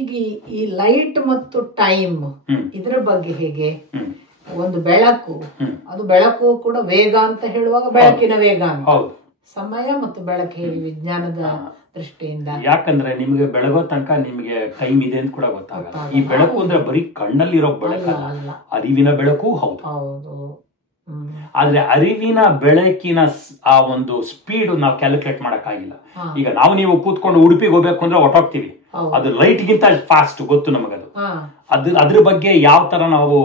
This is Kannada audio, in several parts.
ಈಗ ಈ ಲೈಟ್ ಮತ್ತು ಟೈಮ್ ಇದರ ಬಗ್ಗೆ ಹೇಗೆ? ಒಂದು ಬೆಳಕು, ಅದು ಬೆಳಕು ಕೂಡ ವೇಗ ಅಂತ ಹೇಳುವಾಗ ಬೆಳಕಿನ ವೇಗ ಅಂತ, ಸಮಯ ಮತ್ತು ಬೆಳಕು ಹೇಗೆ ವಿಜ್ಞಾನದ ದೃಷ್ಟಿಯಿಂದ? ಯಾಕಂದ್ರೆ ನಿಮ್ಗೆ ಬೆಳಗೋ ತನಕ ನಿಮ್ಗೆ ಟೈಮ್ ಇದೆ ಅಂತ ಕೂಡ ಗೊತ್ತಾಗಲ್ಲ. ಈ ಬೆಳಕು ಅಂದ್ರೆ ಬರೀ ಕಣ್ಣಲ್ಲಿರೋ ಬೆಳಕಲ್ಲ, ಅರಿವಿನ ಬೆಳಕು ಹೌದು. ಆದ್ರೆ ಅರಿವಿನ ಬೆಳಕಿನ ಆ ಒಂದು ಸ್ಪೀಡ್ ನಾವು ಕ್ಯಾಲ್ಕುಲೇಟ್ ಮಾಡಕ್ಕಾಗಿಲ್ಲ. ಈಗ ನೀವು ಕೂತ್ಕೊಂಡು ಉಡುಪಿಗೆ ಹೋಗ್ಬೇಕು ಅಂದ್ರೆ ಹೊಟ್ಟೋಗ್ತೀವಿ, ಅದು ಲೈಟ್ ಗಿಂತ ಫಾಸ್ಟ್, ಗೊತ್ತು ನಮಗದು. ಅದ್ರ ಬಗ್ಗೆ ಯಾವ ತರ ನಾವು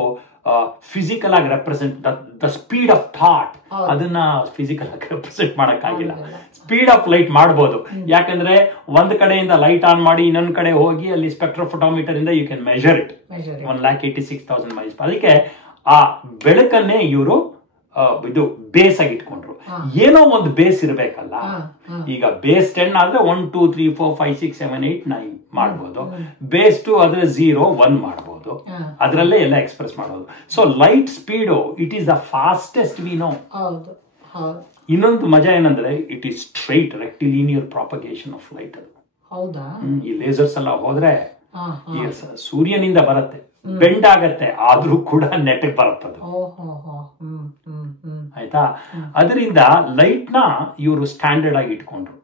ಫಿಸಿಕಲ್ ಆಗಿ represent the speed of thought, ಅದನ್ನ ಫಿಸಿಕಲ್ ಆಗಿ ರೆಪ್ರೆಸೆಂಟ್ ಮಾಡಕ್ಕಾಗಿಲ್ಲ. ಸ್ಪೀಡ್ ಆಫ್ ಲೈಟ್ ಮಾಡಬಹುದು, ಯಾಕಂದ್ರೆ ಒಂದ್ ಕಡೆಯಿಂದ ಲೈಟ್ ಆನ್ ಮಾಡಿ ಇನ್ನೊಂದ್ ಕಡೆ ಹೋಗಿ ಅಲ್ಲಿ ಸ್ಪೆಕ್ಟ್ರೋಫೋಟೋಮೀಟರ್ ಇಂದ you can measure it 1,86,000 miles. ಅದಕ್ಕೆ ಆ ಬೆಳಕನ್ನೇ ಇವರು ಇದು ಬೇಸ್ ಆಗಿ ಇಟ್ಕೊಂಡ್ರು. ಏನೋ ಒಂದು ಬೇಸ್ ಇರ್ಬೇಕಲ್ಲ. ಈಗ ಬೇಸ್ 10 ಆದ್ರೆ 1 2 3 4 5 6 7 8 9 ಮಾಡ್ಬೋದು. ಬೇಸ್ 2 ಆದ್ರೆ 0 1 ಮಾಡ್ಬೋದು. ಅದರಲ್ಲೇ ಎಲ್ಲ ಎಕ್ಸ್ಪ್ರೆಸ್ ಮಾಡೋದು. So light speed it is the fastest we know. ಇನ್ನೊಂದು ಮಜಾ ಏನಂದ್ರೆ it is straight rectilinear propagation of light. ಅದು ಈ ಲೇಸರ್ಸ್ ಎಲ್ಲ ಹೋದ್ರೆ ಸೂರ್ಯನಿಂದ ಬರುತ್ತೆ, ಬೆಂಡ್ ಆಗತ್ತೆ, ಆದ್ರೂ ಕೂಡ ನೆಟ್ಗೆ ಬರುತ್ತದು. ಆಯ್ತಾ? ಅದರಿಂದ ಲೈಟ್ ನ ಇವರು ಸ್ಟ್ಯಾಂಡರ್ಡ್ ಆಗಿ ಇಟ್ಕೊಂಡ್ರು.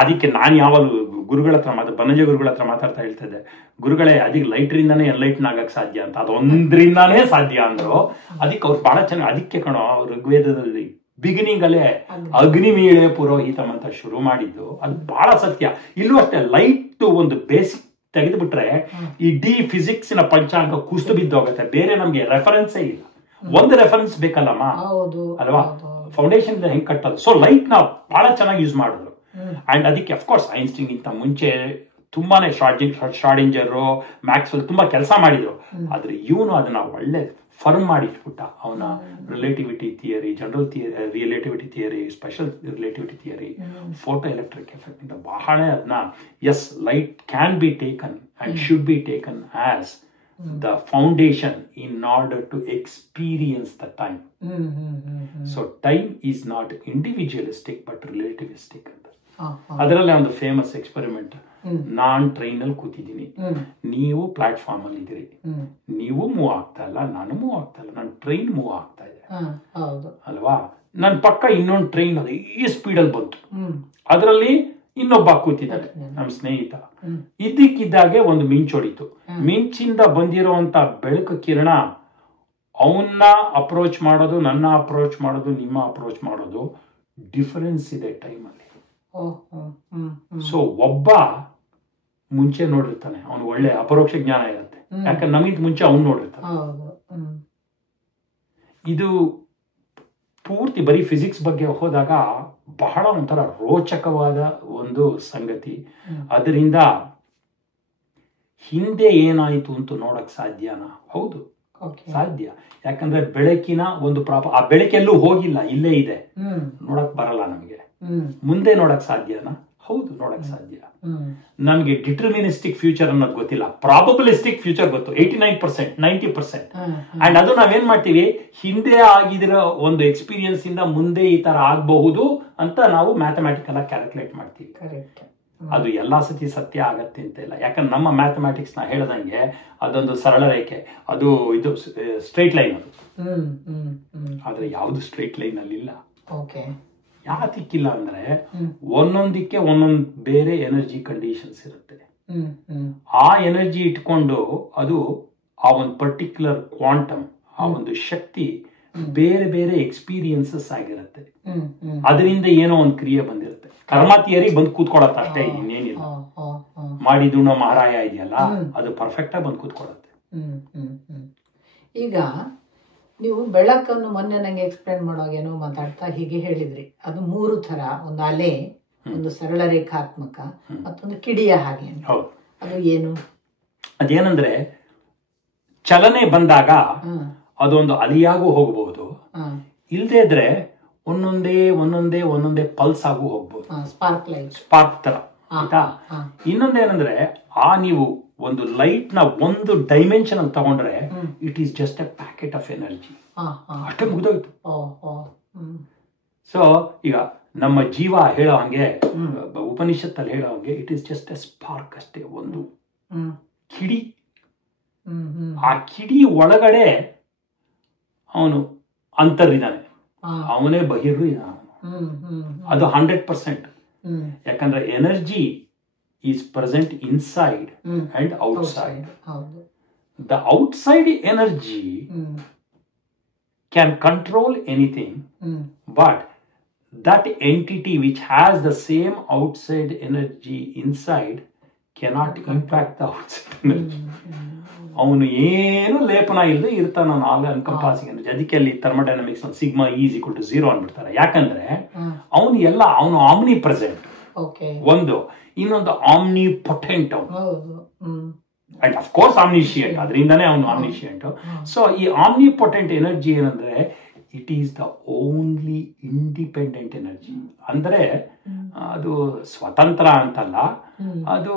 ಅದಕ್ಕೆ ನಾನು ಯಾವಾಗಲೂ ಗುರುಗಳ ಹತ್ರ ಬನಜ ಗುರುಗಳ ಹತ್ರ ಮಾತಾಡ್ತಾ ಹೇಳ್ತಿದ್ದೆ, ಗುರುಗಳೇ ಅದಕ್ಕೆ ಲೈಟ್ರಿಂದಾನೇ ಎನ್ಲೈಟ್ನ್ ಆಗಕ್ ಸಾಧ್ಯ ಅಂತ, ಅದೊಂದ್ರಿಂದಾನೇ ಸಾಧ್ಯ ಅಂದ್ರು. ಅದಕ್ಕೆ ಅವ್ರು ಬಹಳ ಚೆನ್ನಾಗಿ, ಅದಕ್ಕೆ ಕಣೋ ಋಗ್ವೇದದಲ್ಲಿ ಬಿಗಿನಿಂಗ್ ಅಲ್ಲೇ ಅಗ್ನಿಮೀಳೆ ಪುರೋಹಿತಂ ಅಂತ ಶುರು ಮಾಡಿದ್ದು, ಅದು ಬಹಳ ಸತ್ಯ. ಇಲ್ಲೂ ಅಷ್ಟೇ, ಲೈಟ್ ಒಂದು ಬೇಸಿಕ್ ತೆಗೆದು ಬಿಟ್ರೆ ಇಡೀ ಫಿಸಿಕ್ಸ್ ನ ಪಂಚಾಂಗ ಕುಸಿದು ಬಿದ್ದೋಗುತ್ತೆ. ಬೇರೆ ನಮ್ಗೆ ರೆಫರೆನ್ಸೇ ಇಲ್ಲ. ಒಂದು ರೆಫರೆನ್ಸ್ ಬೇಕಲ್ಲಮ್ಮ ಅಲ್ವಾ? ಫೌಂಡೇಶನ್ ಹೆಂಗ್ ಕಟ್ಟೋದು. ಸೊ ಲೈಟ್ ನ ಬಹಳ ಚೆನ್ನಾಗಿ ಯೂಸ್ ಮಾಡಿದ್ರು. ಅಂಡ್ ಅದಕ್ಕೆ ಅಫ್ಕೋರ್ಸ್ ಐನ್ಸ್ಟೀನ್ ಇಂತ ಮುಂಚೆ ತುಂಬಾನೇ ಶ್ರಾಡಿಂಜರ್, ಮ್ಯಾಕ್ಸ್ವೆಲ್ ತುಂಬಾ ಕೆಲಸ ಮಾಡಿದ್ರು. ಆದ್ರೆ ಇವನು ಅದನ್ನ ಒಳ್ಳೆ ಫರ್ಮ್ ಮಾಡಿಟ್ಬಿಟ್ಟ. ಅವನ relativity theory, general relativity theory, special relativity theory, photo electric effect ಇಂದ ಬಹಳ ಅದನ್ನ as light can be taken and should be taken as the foundation in order to experience the time. So time is not individualistic but relativistic. ಅದರಲ್ಲೇ ಒಂದು ಫೇಮಸ್ ಎಕ್ಸ್ಪೆರಿಮೆಂಟ್, ನಾನ್ ಟ್ರೈನ್ ಅಲ್ಲಿ ಕೂತಿದ್ದೀನಿ, ನೀವು ಪ್ಲಾಟ್ಫಾರ್ಮ್ ಅಲ್ಲಿ ಇದ್ದೀರಿ, ನೀವು ಮೂವ್ ಆಗ್ತಾ ಇಲ್ಲ, ನಾನು ಮೂವ್ ಆಗ್ತಾ ಇಲ್ಲ, ನನ್ನ ಟ್ರೈನ್ ಮೂವ್ ಆಗ್ತಾ ಇದೆ ಅಲ್ವಾ? ನನ್ನ ಪಕ್ಕ ಇನ್ನೊಂದು ಟ್ರೈನ್ ಅದೇ ಈ ಸ್ಪೀಡ್ ಅಲ್ಲಿ ಬಂತು, ಅದರಲ್ಲಿ ಇನ್ನೊಬ್ಬ ಕೂತಿದ್ದಾನೆ ನಮ್ಮ ಸ್ನೇಹಿತ. ಇದ್ದಕ್ಕಿದ್ದಾಗೆ ಒಂದು ಮಿಂಚೊಡಿತು. ಮಿಂಚಿಂದ ಬಂದಿರುವಂತ ಬೆಳಕು ಕಿರಣ ಅವನ್ನ ಅಪ್ರೋಚ್ ಮಾಡೋದು, ನನ್ನ ಅಪ್ರೋಚ್ ಮಾಡೋದು, ನಿಮ್ಮ ಅಪ್ರೋಚ್ ಮಾಡೋದು ಡಿಫರೆನ್ಸ್ ಇದೆ ಟೈಮ್ ಅಲ್ಲಿ. ಸೊ ಒಬ್ಬ ಮುಂಚೆ ನೋಡಿರ್ತಾನೆ, ಅವನು ಒಳ್ಳೆ ಅಪರೋಕ್ಷ ಜ್ಞಾನ ಇರುತ್ತೆ, ಯಾಕಂದ್ರೆ ನಮಗಿಂತ ಮುಂಚೆ ಅವನು ನೋಡಿರ್ತಾನೆ. ಇದು ಪೂರ್ತಿ ಬರೀ ಫಿಸಿಕ್ಸ್ ಬಗ್ಗೆ ಹೋದಾಗ ಬಹಳ ಒಂಥರ ರೋಚಕವಾದ ಒಂದು ಸಂಗತಿ. ಅದರಿಂದ ಹಿಂದೆ ಏನಾಯಿತು ಅಂತ ನೋಡಕ್ ಸಾಧ್ಯನಾ? ಹೌದು ಸಾಧ್ಯ. ಯಾಕಂದ್ರೆ ಬೆಳಕಿನ ಒಂದು ಆ ಬೆಳಕೆಲ್ಲೂ ಹೋಗಿಲ್ಲ, ಇಲ್ಲೇ ಇದೆ, ನೋಡಕ್ ಬರಲ್ಲ ನಮ್ಗೆ. ಮುಂದೆ ನೋಡಕ್ ಸಾಧ್ಯನಾ? ಹೌದು ನೋಡಕ್ ಸಾಧ್ಯ. ನಮ್ಗೆ ಡಿಟರ್ಮಿನಿಸ್ಟಿಕ್ ಫ್ಯೂಚರ್ ಅನ್ನೋದು ಗೊತ್ತಿಲ್ಲ, ಪ್ರಾಬಬಿಲಿಸ್ಟಿಕ್ ಫ್ಯೂಚರ್ ಗೊತ್ತು, 89%, 90%. ಅಂಡ್ ಅದು ನಾವೇನ್ ಮಾಡ್ತೀವಿ, ಹಿಂದೆ ಆಗಿದಿರೋ ಒಂದು ಎಕ್ಸ್ಪೀರಿಯನ್ಸ್ ಇಂದ ಮುಂದೆ ಈ ತರ ಆಗಬಹುದು ಅಂತ ನಾವು ಮ್ಯಾಥಮ್ಯಾಟಿಕಲ್ ಆಗಿ ಕ್ಯಾಲ್ಕುಲೇಟ್ ಮಾಡ್ತೀವಿ. ಅದು ಎಲ್ಲಾ ಸತಿ ಸತ್ಯ ಆಗತ್ತೆ ಅಂತ ಇಲ್ಲ. ಯಾಕಂದ್ರೆ ನಮ್ಮ ಮ್ಯಾಥಮ್ಯಾಟಿಕ್ಸ್ ನ ಹೇಳದಂಗೆ ಅದೊಂದು ಸರಳ ರೇಖೆ, ಅದು ಇದು ಸ್ಟ್ರೈಟ್ ಲೈನ್ ಅದು. ಆದ್ರೆ ಯಾವ್ದು ಸ್ಟ್ರೈಟ್ ಲೈನ್ ಅಲ್ಲಿ ಇಲ್ಲ. ಯಾತಿಕ್ಕಿಲ್ಲ ಅಂದ್ರೆ ಒಂದೊಂದಕ್ಕೆ ಒಂದೊಂದು ಬೇರೆ ಎನರ್ಜಿ ಕಂಡೀಷನ್ಸ್ ಇರುತ್ತೆ. ಆ ಎನರ್ಜಿ ಇಟ್ಕೊಂಡು ಅದು ಆ ಒಂದು ಪರ್ಟಿಕ್ಯುಲರ್ ಕ್ವಾಂಟಮ್, ಆ ಒಂದು ಶಕ್ತಿ ಬೇರೆ ಬೇರೆ ಎಕ್ಸ್ಪೀರಿಯನ್ಸಸ್ ಆಗಿರುತ್ತೆ. ಅದರಿಂದ ಏನೋ ಒಂದು ಕ್ರಿಯೆ ಬಂದಿರುತ್ತೆ. ಕರ್ಮ ಥಿಯರಿ ಬಂದು ಕೂತ್ಕೊಳತ್ತೆ ಅಷ್ಟೇ, ಇನ್ನೇನಿಲ್ಲ. ಮಾಡಿದುಣ ಮಹಾರಾಯ ಇದೆಯಲ್ಲ, ಅದು ಪರ್ಫೆಕ್ಟ್ ಆಗಿ ಬಂದು ಕೂತ್ಕೊಳತ್ತೆ. ಈಗ ನೀವು ಬೆಳಕನ್ನು ಮೊನ್ನೆ ನಂಗೆ ಎಕ್ಸ್ಪ್ಲೇನ್ ಮಾಡುವಾಗ ಏನೋ ಮಾತಾಡ್ತಾ ಹೀಗೆ ಹೇಳಿದ್ರಿ, ಅದು 3 ತರ, ಒಂದು ಅಲೆ, ಒಂದು ಸರಳ ರೇಖಾತ್ಮಕ, ಮತ್ತೊಂದು ಕಿಡಿಯ ಹಾಗೆ. ಅದು ಏನು? ಅದೇನಂದ್ರೆ ಚಲನೆ ಬಂದಾಗ ಅದೊಂದು ಅಲಿಯಾಗೂ ಹೋಗಬಹುದು, ಇಲ್ದೇ ಇದ್ರೆ ಒಂದೊಂದೇ ಒಂದೊಂದೇ ಒಂದೊಂದೇ ಪಲ್ಸ್ ಆಗು ಹೋಗ್ಬಹುದು, ಸ್ಪಾರ್ಕ್ ತರ. ಆಯ್ತಾ? ಇನ್ನೊಂದೇನಂದ್ರೆ ನೀವು ಒಂದು ಲೈಟ್ ನ ಒಂದು ಡೈಮೆನ್ಷನ್ ಅಲ್ಲಿ ತಗೊಂಡ್ರೆ it is just A packet of energy, ಅಷ್ಟೇ ಮುಗಿದೋಯ್ತು. ಸೊ ಈಗ ನಮ್ಮ ಜೀವ ಹೇಳೋ ಹಂಗೆ, ಉಪನಿಷತ್ತಲ್ಲಿ ಹೇಳೋ ಹಂಗೆ, it is just A spark ಅಷ್ಟೇ, ಒಂದು ಕಿಡಿ. ಆ ಕಿಡಿ ಒಳಗಡೆ ಅವನು ಅಂತರಿದ್ದಾನೆ, ಅವನೇ ಬಹಿರ್ರು ಇದ್ದಾನೆ. ಅದು 100%. ಯಾಕಂದ್ರೆ energy is present inside and outside. The outside energy can control anything, but that entity which has the same outside energy inside cannot impact the outside energy. ಅವನು ಏನು ಲೇಪನ ಇಲ್ಲದೆ ಇರ್ತಾನ ಆಲ್ ಎನ್ಕಂಪಾಸಿಂಗ್ ಎನರ್ಜಿ. ಅದಕ್ಕೆ ಅಲ್ಲಿ thermodynamics sigma is equal to 0 ಅಂದ್ಬಿಡ್ತಾರೆ. ಯಾಕಂದ್ರೆ ಅವನು ಆಮ್ನಿ ಪ್ರೆಸೆಂಟ್ ಒಂದು, ಇನ್ನೊಂದು ಆಮ್ನಿ ಪೊಟೆಂಟ್ ಅವನು, ಅಂಡ್ ಅಫ್ ಕೋರ್ಸ್ ಆಮ್ನಿಶಿಯಂಟ್, ಅದರಿಂದಾನೇ ಅವನು ಆಮ್ನಿಶಿಯಂಟ್. ಸೊ ಈ ಆಮ್ನಿಪೊಟೆಂಟ್ ಎನರ್ಜಿ ಏನಂದ್ರೆ it is the only independent energy. ಅಂದ್ರೆ ಅದು ಸ್ವತಂತ್ರ ಅಂತಲ್ಲ, ಅದು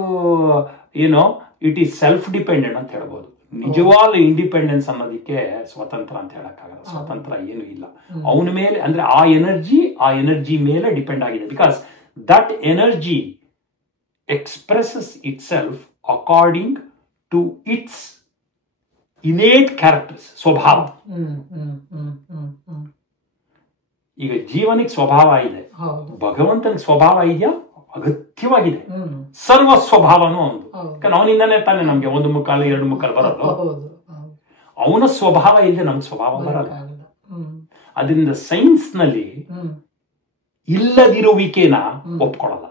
ಏನೋ ಇಟ್ ಈಸ್ ಸೆಲ್ಫ್ ಡಿಪೆಂಡೆಂಟ್ ಅಂತ ಹೇಳ್ಬೋದು. ನಿಜವಾದ ಇಂಡಿಪೆಂಡೆನ್ಸ್ ಅನ್ನೋದಕ್ಕೆ ಸ್ವತಂತ್ರ ಅಂತ ಹೇಳಕ್ಕಾಗಲ್ಲ. ಸ್ವತಂತ್ರ ಏನು ಇಲ್ಲ, ಅವನ ಮೇಲೆ ಅಂದ್ರೆ ಆ ಎನರ್ಜಿ ಮೇಲೆ ಡಿಪೆಂಡ್ ಆಗಿದೆ. Because that energy expresses it self according to its innate characters, ಸ್ವಭಾವ. ಈಗ ಜೀವನಿಗೆ ಸ್ವಭಾವ ಇದೆ, ಭಗವಂತನಿಗೆ ಸ್ವಭಾವ ಇದೆಯಾ? ಅಗತ್ಯವಾಗಿದೆ. ಸರ್ವ ಸ್ವಭಾವನೂ ಒಂದು, ಯಾಕಂದ್ರೆ ಅವನಿಂದಾನೇ ತಾನೆ ನಮ್ಗೆ ಒಂದು ಮುಕ್ಕಾಲು ಎರಡು ಮುಕ್ಕಾಲು ಬರೋದು. ಅವನ ಸ್ವಭಾವ ಇಲ್ಲದೆ ನಮ್ಗೆ ಸ್ವಭಾವ ಬರಲ್ಲ. ಅದರಿಂದ ಸೈನ್ಸ್ ನಲ್ಲಿ ಇಲ್ಲದಿರುವಿಕೆನ ಒಪ್ಕೊಳ್ಳಲ್ಲ.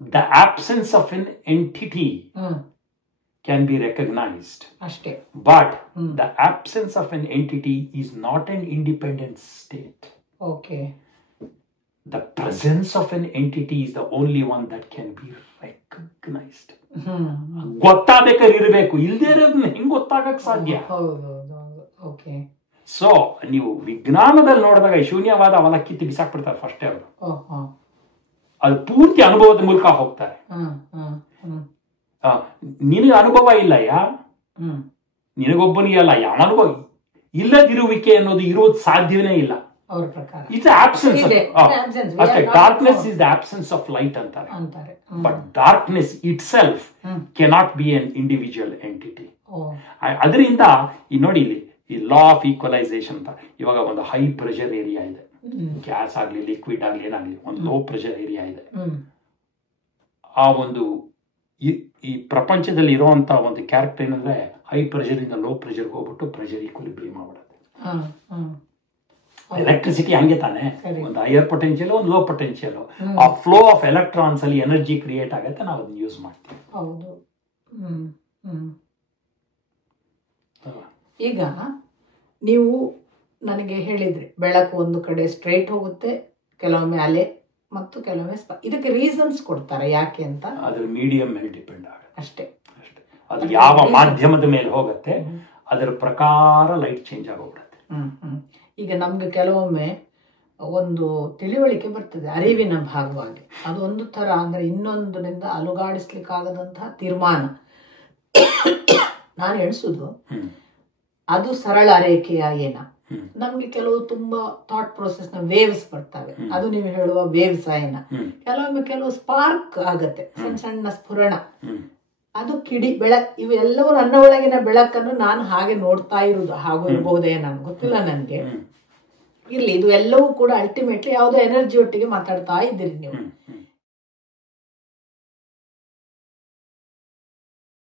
The absence of an entity can be recognized, but the absence of an entity is not an independent state. The presence of an entity is the only one that can be recognized. ಗೊತ್ತಾಗಬೇಕಾದ್ರೆ ಇರಬೇಕು, ಇಲ್ಲದೆ ಇರೋದನ್ನ ಹೆಂಗ್ ಗೊತ್ತಾಗಕ್ ಸಾಧ್ಯ? ಸೊ ನೀವು ವಿಜ್ಞಾನದಲ್ಲಿ ನೋಡಿದಾಗ ಶೂನ್ಯವಾದ ಅವಲಕ್ಕಿತ್ತು ಬಿಸಾಕ್ಬಿಡ್ತಾರೆ ಫಸ್ಟ್ ಅವರು. ಅದು ಪೂರ್ತಿ ಅನುಭವದ ಮೂಲಕ ಹೋಗ್ತಾರೆ. ನಿನಗೆ ಅನುಭವ ಇಲ್ಲ, ನಿನಗೊಬ್ಬನಿಗೆ ಅಲ್ಲ, ಯಾವ ಅನುಭವ ಇಲ್ಲದಿರುವಿಕೆ ಅನ್ನೋದು ಇರೋದು ಸಾಧ್ಯವೇ ಇಲ್ಲ. ಇಟ್ಸ್ ಆಬ್ಸೆನ್ಸ್ ಅಷ್ಟೇ. Darkness is the absence of light ಅಂತಾರೆ. But darkness itself cannot be an individual entity. ಅದರಿಂದ ಈ ನೋಡಿ ಇಲ್ಲಿ ಈ ಲಾ ಆಫ್ ಈಕ್ವಲೈಸೇಷನ್ ಅಂತ, ಇವಾಗ ಒಂದು ಹೈ ಪ್ರೆಷರ್ ಏರಿಯಾ ಇದೆ, ಗ್ಯಾಸ್ ಆಗ್ಲಿ ಲಿಕ್ವಿಡ್ ಆಗ್ಲಿ ಏನಾಗ್ಲಿ, ಒಂದು ಲೋ ಪ್ರೆಷರ್ ಏರಿಯಾ ಇದೆ. ಆ ಒಂದು ಈ ಪ್ರಪಂಚದಲ್ಲಿ ಇರುವಂತ ಒಂದು ಕ್ಯಾರೆಕ್ಟರ್ ಏನಂದ್ರೆ ಹೈ ಪ್ರೆಷರ್ ಇಂದ ಲೋ ಪ್ರೆಷರ್ ಹೋಗ್ಬಿಟ್ಟು ಪ್ರೆಷರ್ ಈಕ್ವಿಲಿಬ್ರಿಯಂ ಮಾಡ್ಬಿಡುತ್ತೆ. ಎಲೆಕ್ಟ್ರಿಸಿಟಿ ಹಂಗೆ ತಾನೆ, ಒಂದು ಹೈಯರ್ ಪೊಟೆನ್ಷಿಯಲ್ ಒಂದು ಲೋ ಪೊಟೆನ್ಷಿಯಲ್, ಆ ಫ್ಲೋ ಆಫ್ ಎಲೆಕ್ಟ್ರಾನ್ಸ್ ಅಲ್ಲಿ ಎನರ್ಜಿ ಕ್ರಿಯೇಟ್ ಆಗುತ್ತೆ, ನಾವು ಅದನ್ನ ಯೂಸ್ ಮಾಡ್ತೀವಿ. ಈಗ ನೀವು ನನಗೆ ಹೇಳಿದ್ರಿ ಬೆಳಕು ಒಂದು ಕಡೆ ಸ್ಟ್ರೈಟ್ ಹೋಗುತ್ತೆ, ಕೆಲವೊಮ್ಮೆ ಅಲೆ ಮತ್ತು ಕೆಲವೊಮ್ಮೆ ಇದಕ್ಕೆ ರೀಸನ್ಸ್ ಕೊಡ್ತಾರೆ ಯಾಕೆ ಅಂತ. ಅದ್ರ ಮೀಡಿಯಂ ಮೇಲೆ ಡಿಪೆಂಡ್ ಆಗುತ್ತೆ ಅಷ್ಟೇ. ಅದು ಯಾವ ಮಾಧ್ಯಮದ ಮೇಲೆ ಹೋಗುತ್ತೆ ಅದರ ಪ್ರಕಾರ ಲೈಟ್ ಚೇಂಜ್ ಆಗೋಗ್ಬಿಡುತ್ತೆ. ಈಗ ನಮ್ಗೆ ಕೆಲವೊಮ್ಮೆ ಒಂದು ತಿಳಿವಳಿಕೆ ಬರ್ತದೆ ಅರಿವಿನ ಭಾಗವಾಗಿ, ಅದು ಒಂದು ತರ ಅಂದ್ರೆ ಇನ್ನೊಂದರಿಂದ ಅಲುಗಾಡಿಸ್ಲಿಕ್ಕಾಗದಂತಹ ತೀರ್ಮಾನ ನಾನು ಎಣಿಸುದು ಅದು ಸರಳ ರೇಖೆಯ ಏನ. ನಮ್ಗೆ ಕೆಲವು ತುಂಬಾ ಥಾಟ್ ಪ್ರೊಸೆಸ್ ನ ವೇವ್ಸ್ ಬರ್ತವೆ, ಅದು ನೀವು ಹೇಳುವ ವೇವ್ಸ್ ಏನ. ಕೆಲವೊಮ್ಮೆ ಕೆಲವು ಸ್ಪಾರ್ಕ್ ಆಗತ್ತೆ, ಸಣ್ಣ ಸಣ್ಣ ಸ್ಫುರಣ, ಅದು ಕಿಡಿ ಇವೆಲ್ಲವೂ ನನ್ನ ಒಳಗಿನ ಬೆಳಕನ್ನು ನಾನು ಹಾಗೆ ನೋಡ್ತಾ ಇರುವುದು. ಹಾಗೂ ಇರಬಹುದೇ ನನ್ಗೆ ಗೊತ್ತಿಲ್ಲ, ನನ್ಗೆ ಇರ್ಲಿ. ಇದು ಎಲ್ಲವೂ ಕೂಡ ಅಲ್ಟಿಮೇಟ್ಲಿ ಯಾವುದೋ ಎನರ್ಜಿ ಒಟ್ಟಿಗೆ ಮಾತಾಡ್ತಾ ಇದ್ದೀರಿ ನೀವು.